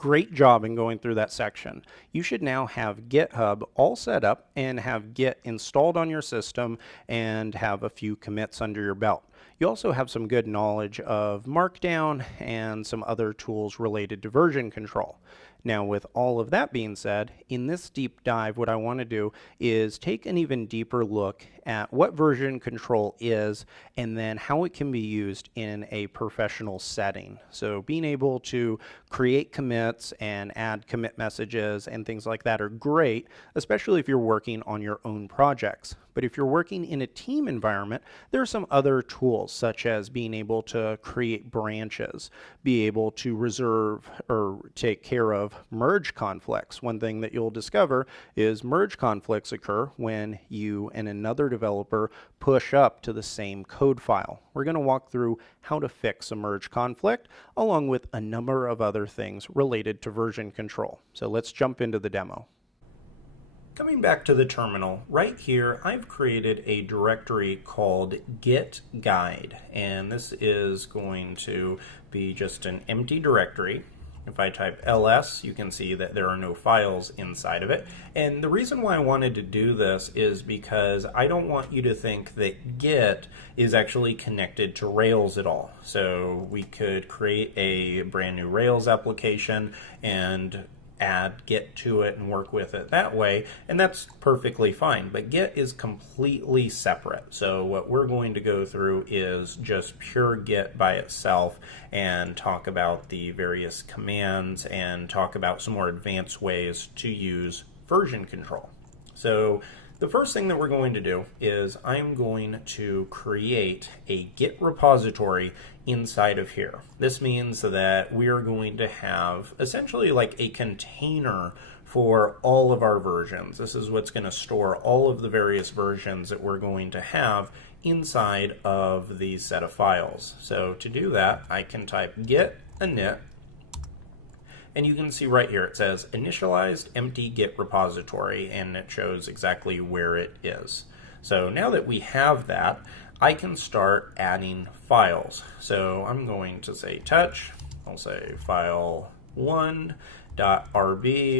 Great job in going through that section. You should now have GitHub all set up and have Git installed on your system and have a few commits under your belt. You also have some good knowledge of Markdown and some other tools related to version control. Now, with all of that being said, in this deep dive, what I want to do is take an even deeper look at what version control is and then how it can be used in a professional setting. So being able to create commits and add commit messages and things like that are great, especially if you're working on your own projects. But if you're working in a team environment, there are some other tools such as being able to create branches, be able to reserve or take care of merge conflicts. One thing that you'll discover is merge conflicts occur when you and another developer push up to the same code file. We're going to walk through how to fix a merge conflict along with a number of other things related to version control. So let's jump into the demo. Coming back to the terminal, right here I've created a directory called Git Guide, and this is going to be just an empty directory. If I type ls, you can see that there are no files inside of it. And the reason why I wanted to do this is because I don't want you to think that Git is actually connected to Rails at all. So we could create a brand new Rails application and add Git to it and work with it that way, and that's perfectly fine. But Git is completely separate. So what we're going to go through is just pure Git by itself and talk about the various commands and talk about some more advanced ways to use version control. So the first thing that we're going to do is I'm going to create a Git repository inside of here. This means that we are going to have essentially like a container for all of our versions. This is what's going to store all of the various versions that we're going to have inside of the set of files. So to do that, I can type git init, and you can see right here it says initialized empty Git repository, and it shows exactly where it is. So now that we have that, I can start adding files. So I'm going to say touch, I'll say file 1.rb,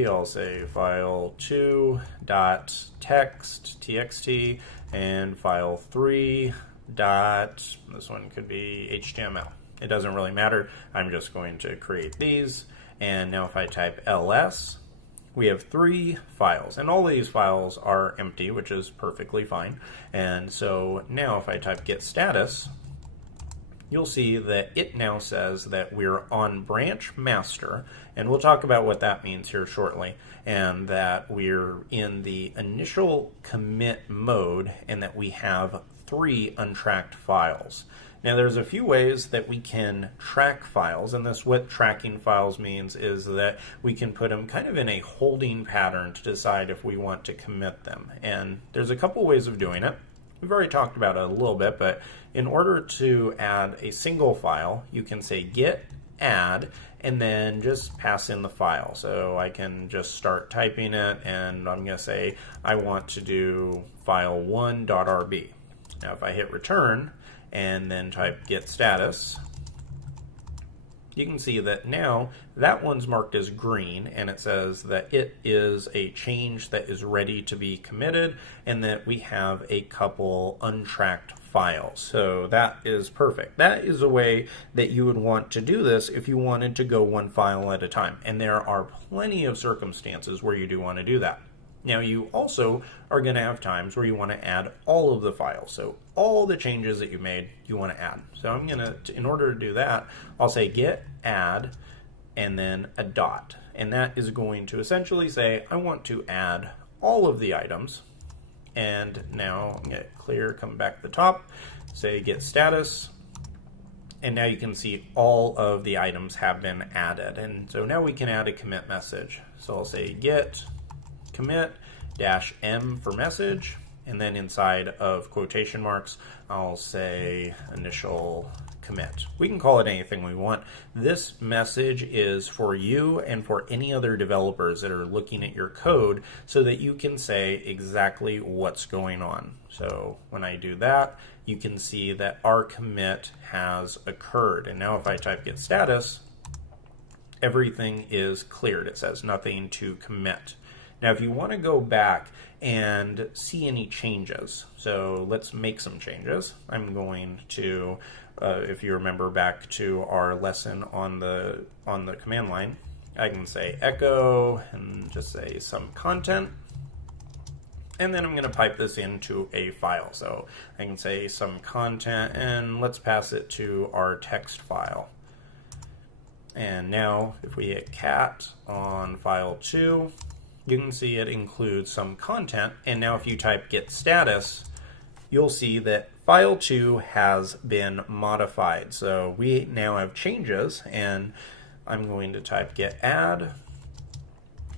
I'll say file 2.text, txt, and file 3. This one could be HTML. It doesn't really matter. I'm just going to create these. And now if I type ls, we have 3 files, and all these files are empty, which is perfectly fine. And so now if I type git status, you'll see that it now says that we're on branch master, and we'll talk about what that means here shortly, and that we're in the initial commit mode and that we have 3 untracked files. Now there's a few ways that we can track files, and what tracking files means is that we can put them kind of in a holding pattern to decide if we want to commit them. And there's a couple ways of doing it. We've already talked about it a little bit, but in order to add a single file, you can say git add and then just pass in the file. So I can just start typing it, and I'm going to say I want to do file 1.rb. Now if I hit return and then type git status, you can see that now that one's marked as green, and it says that it is a change that is ready to be committed and that we have a couple untracked files. So that is perfect. That is a way that you would want to do this if you wanted to go one file at a time, and there are plenty of circumstances where you do want to do that. Now you also are going to have times where you want to add all of the files. So all the changes that you made, you want to add. So I'm going to, in order to do that, I'll say git add and then a dot. And that is going to essentially say I want to add all of the items. And now I'm going to clear, come back to the top, say git status. And now you can see all of the items have been added. And so now we can add a commit message. So I'll say git commit -m for message, and then inside of quotation marks I'll say initial commit. We can call it anything we want. This message is for you and for any other developers that are looking at your code so that you can say exactly what's going on. So when I do that, you can see that our commit has occurred. And now if I type git status, everything is cleared. It says nothing to commit. Now, if you want to go back and see any changes, so let's make some changes. I'm going to, if you remember back to our lesson on the command line, I can say echo and just say some content. And then I'm going to pipe this into a file. So I can say some content, and let's pass it to our text file. And now if we hit cat on file 2, you can see it includes some content. And now if you type get status, you'll see that file 2 has been modified. So we now have changes, and I'm going to type get add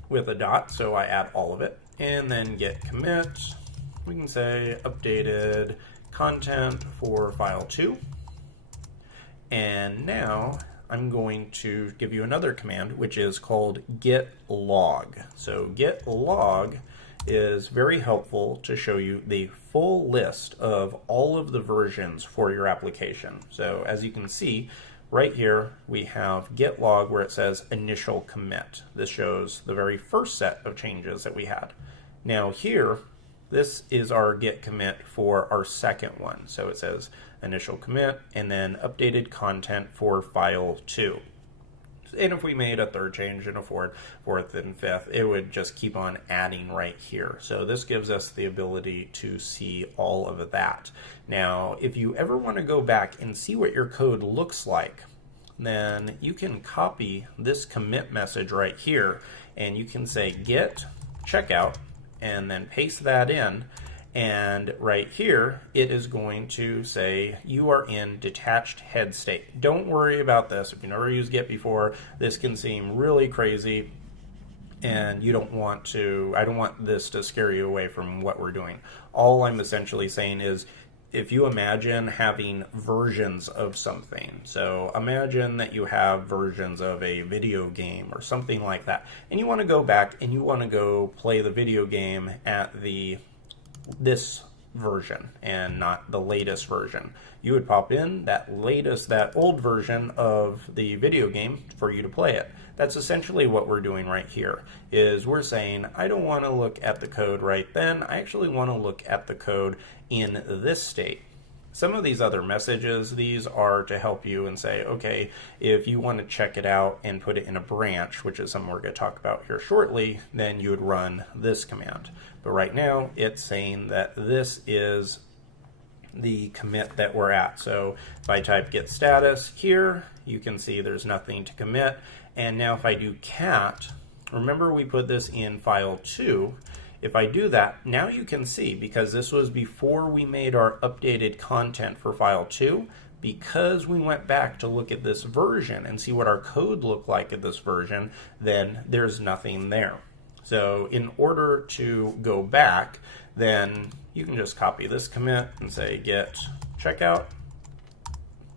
with a dot, so I add all of it, and then get commit. We can say updated content for file 2. And now I'm going to give you another command, which is called get log. So get log is very helpful to show you the full list of all of the versions for your application. So as you can see, right here we have get log where it says initial commit. This shows the very first set of changes that we had. Now here, this is our get commit for our second one. So it says initial commit and then updated content for file 2. And if we made a third change and a fourth and fifth, it would just keep on adding right here. So this gives us the ability to see all of that. Now, if you ever want to go back and see what your code looks like, then you can copy this commit message right here, and you can say get checkout and then paste that in. And right here, it is going to say you are in detached head state. Don't worry about this. If you never used Git before, this can seem really crazy, and you don't want to, I don't want this to scare you away from what we're doing. All I'm essentially saying is, if you imagine having versions of something, so imagine that you have versions of a video game or something like that, and you want to go back and you want to go play the video game at this version and not the latest version. You would pop in that old version of the video game for you to play it. That's essentially what we're doing right here, is we're saying, I don't want to look at the code right then, I actually want to look at the code in this state. Some of these other messages, these are to help you and say, okay, if you want to check it out and put it in a branch, which is something we're going to talk about here shortly, then you would run this command. But right now, it's saying that this is the commit that we're at. So if I type get status here, you can see there's nothing to commit. And now if I do cat, remember we put this in file 2. If I do that, now you can see, because this was before we made our updated content for file 2, because we went back to look at this version and see what our code looked like at this version, then there's nothing there. So in order to go back, then you can just copy this commit and say get checkout.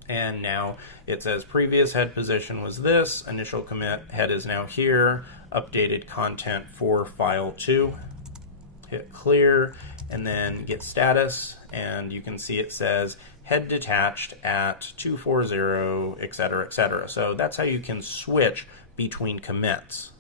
And now it says previous head position was this, initial commit, head is now here, updated content for file 2. Hit clear and then get status, and you can see it says head detached at 240, etc., etc. So that's how you can switch between commits.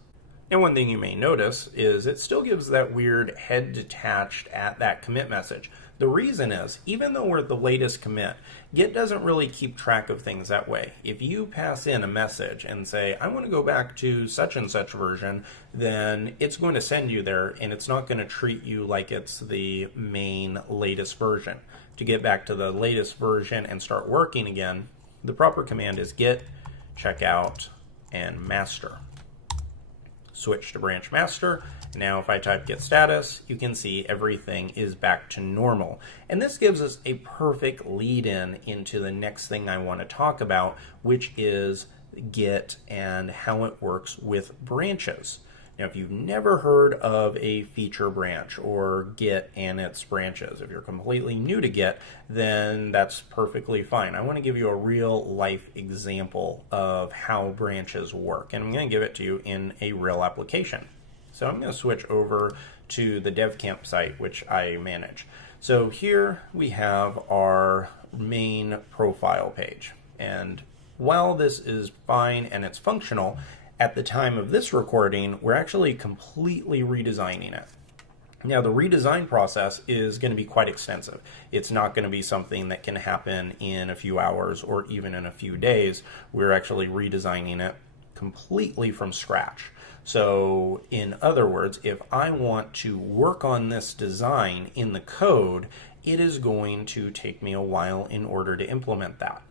And one thing you may notice is it still gives that weird head detached at that commit message. The reason is, even though we're at the latest commit, Git doesn't really keep track of things that way. If you pass in a message and say, I want to go back to such and such version, then it's going to send you there, and it's not going to treat you like it's the main latest version. To get back to the latest version and start working again, the proper command is git checkout and master. Switch to branch master. Now if I type get status, you can see everything is back to normal. And this gives us a perfect lead-in into the next thing I want to talk about, which is Git and how it works with branches. Now if you've never heard of a feature branch or Git and its branches, if you're completely new to Git, then that's perfectly fine. I want to give you a real life example of how branches work, and I'm going to give it to you in a real application. So I'm going to switch over to the DevCamp site, which I manage. So here we have our main profile page. And while this is fine and it's functional, At the time of this recording, we're actually completely redesigning it. Now, the redesign process is going to be quite extensive. It's not going to be something that can happen in a few hours or even in a few days. We're actually redesigning it completely from scratch. So, in other words, if I want to work on this design in the code, it is going to take me a while in order to implement that.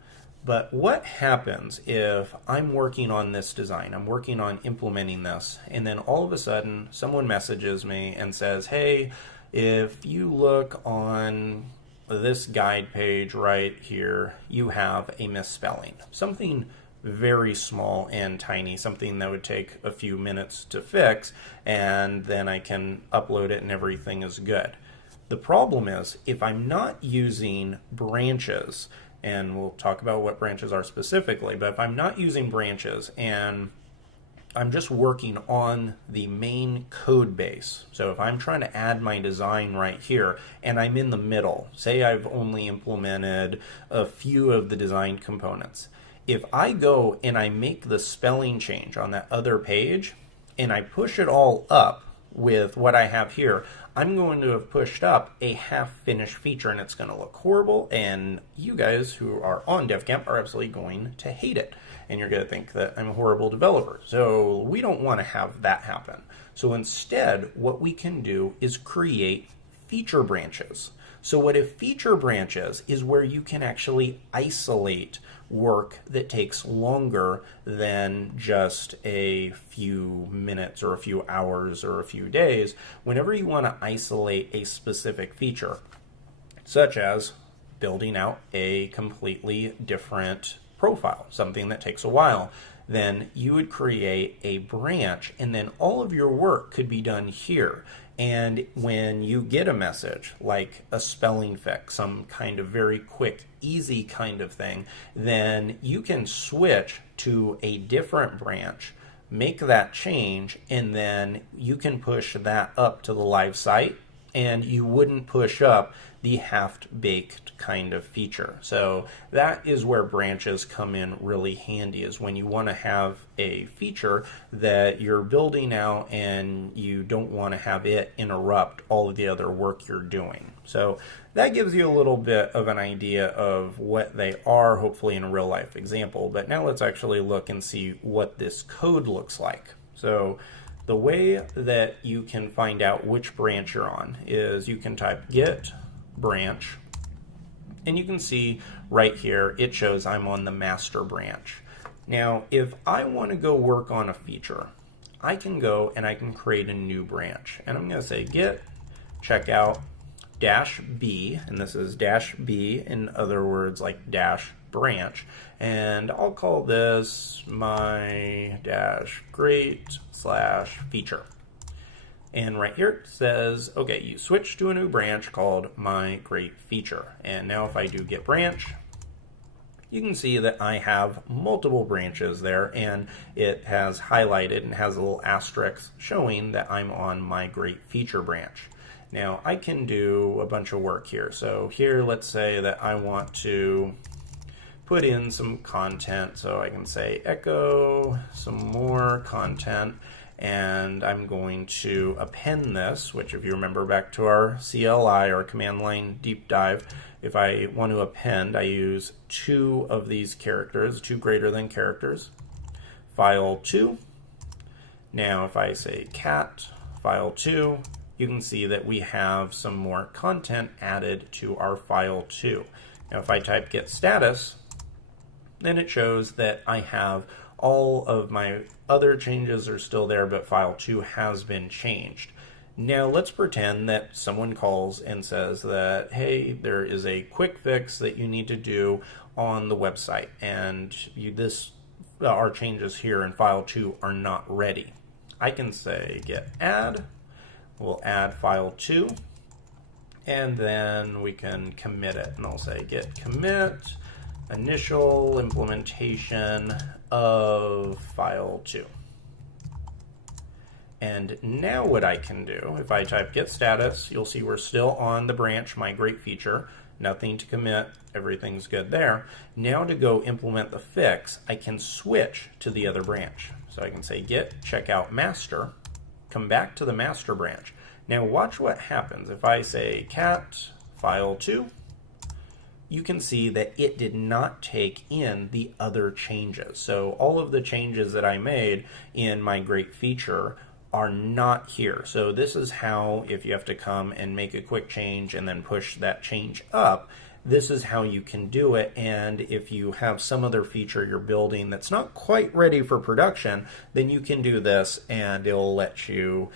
But what happens if I'm working on this design, I'm working on implementing this, and then all of a sudden someone messages me and says, hey, if you look on this guide page right here, you have a misspelling. Something very small and tiny, something that would take a few minutes to fix, and then I can upload it and everything is good. The problem is, if I'm not using branches, and we'll talk about what branches are specifically, but if I'm not using branches and I'm just working on the main code base, so if I'm trying to add my design right here and I'm in the middle, say I've only implemented a few of the design components, if I go and I make the spelling change on that other page and I push it all up with what I have here, I'm going to have pushed up a half-finished feature and it's going to look horrible, and you guys who are on DevCamp are absolutely going to hate it, and you're going to think that I'm a horrible developer. So we don't want to have that happen. So instead, what we can do is create feature branches. So what a feature branch is where you can actually isolate work that takes longer than just a few minutes or a few hours or a few days. Whenever you want to isolate a specific feature, such as building out a completely different profile, something that takes a while, then you would create a branch, and then all of your work could be done here. And when you get a message like a spelling fix, some kind of very quick, easy kind of thing, then you can switch to a different branch, make that change, and then you can push that up to the live site, and you wouldn't push up the half-baked kind of feature. So that is where branches come in really handy, is when you want to have a feature that you're building out and you don't want to have it interrupt all of the other work you're doing. So that gives you a little bit of an idea of what they are, hopefully in a real life example. But now let's actually look and see what this code looks like. So the way that you can find out which branch you're on is you can type git branch, and you can see right here it shows I'm on the master branch. Now, if I want to go work on a feature, I can go and I can create a new branch, and I'm going to say git checkout -b, and this is -b, in other words, like dash branch, and I'll call this my -great /feature. And right here it says, okay, you switch to a new branch called my great feature. And now if I do git branch, you can see that I have multiple branches there, and it has highlighted and has a little asterisk showing that I'm on my great feature branch. Now I can do a bunch of work here. So here, let's say that I want to put in some content. So I can say echo some more content, and I'm going to append this, which if you remember back to our CLI or command line deep dive, if I want to append, I use two of these characters, two greater than characters, file2. Now if I say cat file2, you can see that we have some more content added to our file2. Now if I type get status, then it shows that I have all of my other changes are still there, but file2 has been changed. Now let's pretend that someone calls and says that, hey, there is a quick fix that you need to do on the website, and our changes here in file2 are not ready. I can say get add, we'll add file2, and then we can commit it, and I'll say get commit initial implementation of file2. And now what I can do, if I type get status, you'll see we're still on the branch my great feature. nothing to commit, everything's good there. Now to go implement the fix, I can switch to the other branch. So I can say git checkout master, come back to the master branch. Now watch what happens. If I say cat file2, you can see that it did not take in the other changes. So all of the changes that I made in my great feature are not here. So this is how, if you have to come and make a quick change and then push that change up, this is how you can do it. And if you have some other feature you're building that's not quite ready for production, then you can do this and it'll let you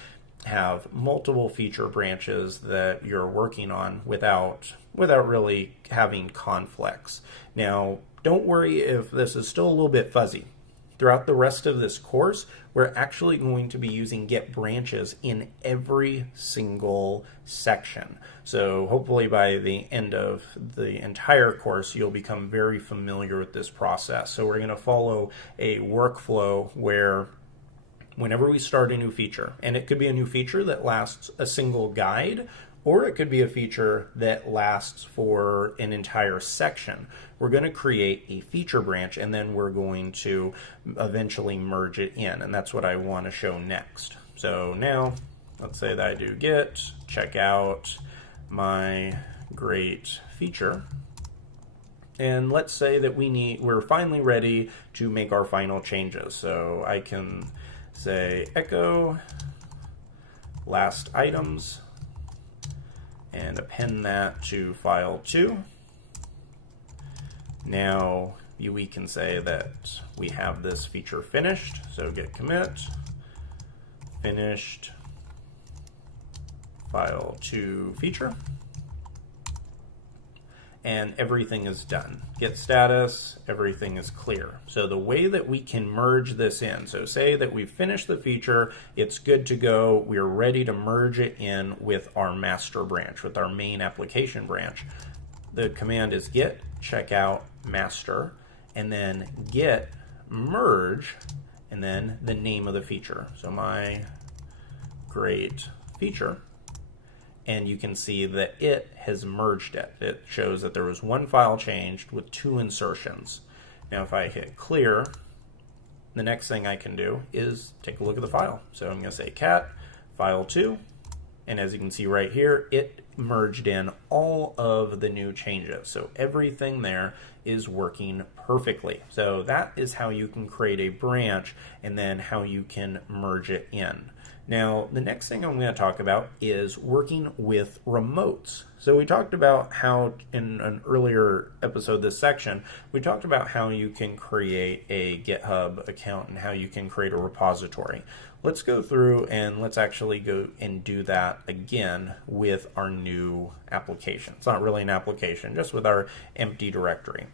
have multiple feature branches that you're working on without really having conflicts. Now, don't worry if this is still a little bit fuzzy. Throughout the rest of this course, we're actually going to be using get branches in every single section. So hopefully by the end of the entire course, you'll become very familiar with this process. So we're going to follow a workflow where whenever we start a new feature, and it could be a new feature that lasts a single guide, or it could be a feature that lasts for an entire section. We're going to create a feature branch and then we're going to eventually merge it in, and that's what I want to show next. So now, let's say that I do git check out my great feature, and let's say that we're finally ready to make our final changes. So I can say echo last items and append that to file2. Now we can say that we have this feature finished. So git commit finished file2 feature, and everything is done. Git status, everything is clear. So the way that we can merge this in, so say that we've finished the feature, it's good to go, we're ready to merge it in with our master branch, with our main application branch. The command is git checkout master, and then git merge, and then the name of the feature. So my great feature. And you can see that it has merged it. It shows that there was one file changed with 2 insertions. Now if I hit clear, the next thing I can do is take a look at the file. So I'm going to say cat file2, and as you can see right here, it merged in all of the new changes. So everything there is working perfectly. So that is how you can create a branch and then how you can merge it in. Now, the next thing I'm going to talk about is working with remotes. So we talked about how in an earlier episode, this section, we talked about how you can create a GitHub account and how you can create a repository. Let's go through and let's actually go and do that again with our new application. It's not really an application, just with our empty directory.